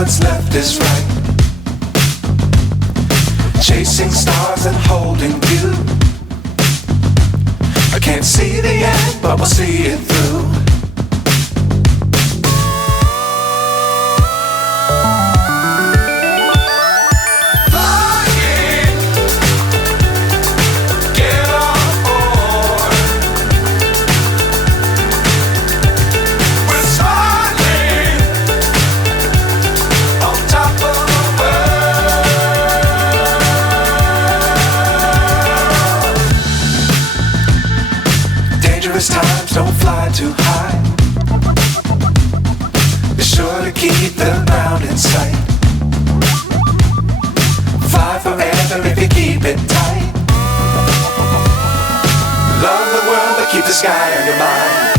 what's left is right. Chasing stars and holding you. I can't see the end, but we'll see it through. Times don't fly too high. Be sure to keep the ground in sight. Fly forever if you keep it tight. Love the world but keep the sky on your mind.